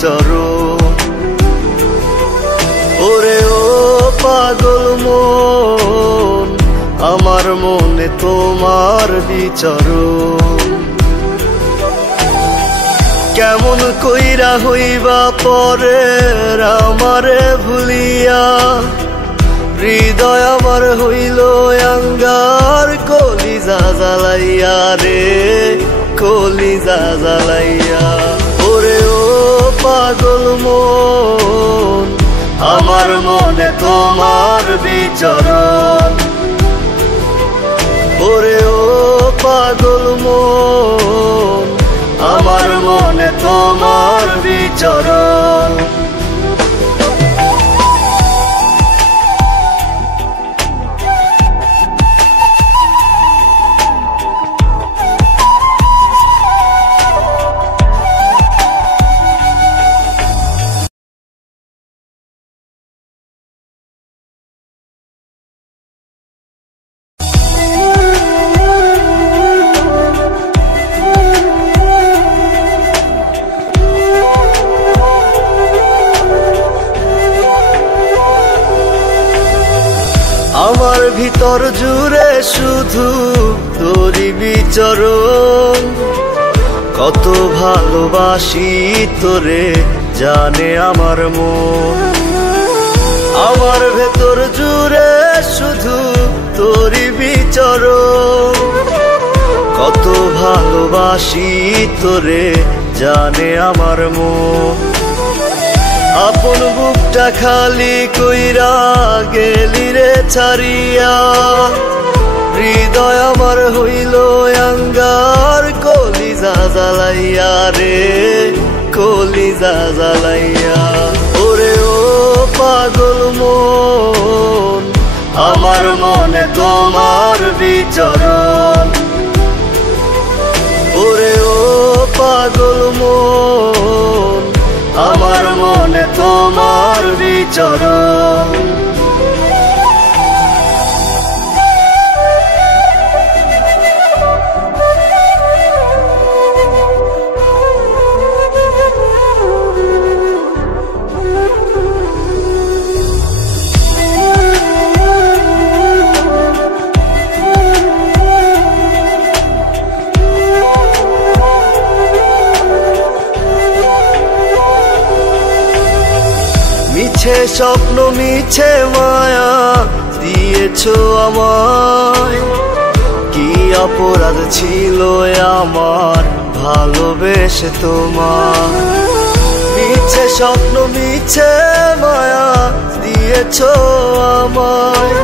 বিচরণ। ওরে ও পাগল মন, আমার মনে তোমার বিচরণ। কেমন কইরা হইবা পরের আমারে ভুলিয়া, হৃদয় আমার হইল আঙ্গার কলিজা জ্বালাইয়া রে, কলিজা জ্বালাইয়া। ওরে ও পাগল মন, আমার মনে তোমার বিচরণ। ওরে ও পাগল মন, আমার মনে তোমার বিচরণ। আমার ভিতর জুড়ে শুধু তোরই বিচরণ, কত ভালোবাসি তোরে জানে আমার মন। আমার ভেতর জুড়ে শুধু তোরই বিচরণ, কত ভালোবাসি তোরে জানে আমার মন। আপন বুকটা খালি কইরা গেলি রে ছাড়িয়া, হৃদয় আমার হইল আঙ্গার কলিজা জ্বালাইয়া রে, কলিজা জ্বালাইয়া। ওরে ও পাগল মন, আমার মনে তোমার বিচরণ। ওরে ও পাগল মন, আমার মনে তোমার বিচরণ। মিছে স্বপ্ন মিছে মায়া দিয়েছো আমায়, কি অপরাধ ছিল আমার ভালোবেসে তোমার। মিছে স্বপ্ন মিছে মায়া দিয়েছো আমায়,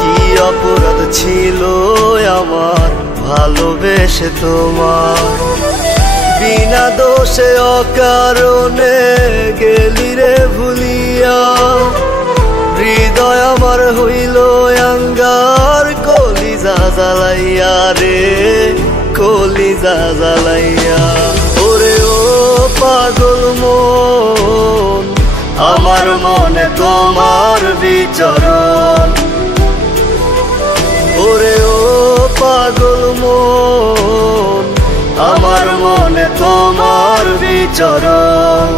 কি অপরাধ ছিল আমার ভালোবেসে তোমার। বিনা দোষে অকারণে গেলি রে ভুলিয়া, হৃদয় আমার হইল আঙ্গার কলিজা জ্বালাইয়া রে, কলিজা জ্বালাইয়া। ওরে ও পাগল মন, আমার মনে তোমার বিচরণ। ওরে ও পাগল মন, আমার মনে তোমার বিচরণ।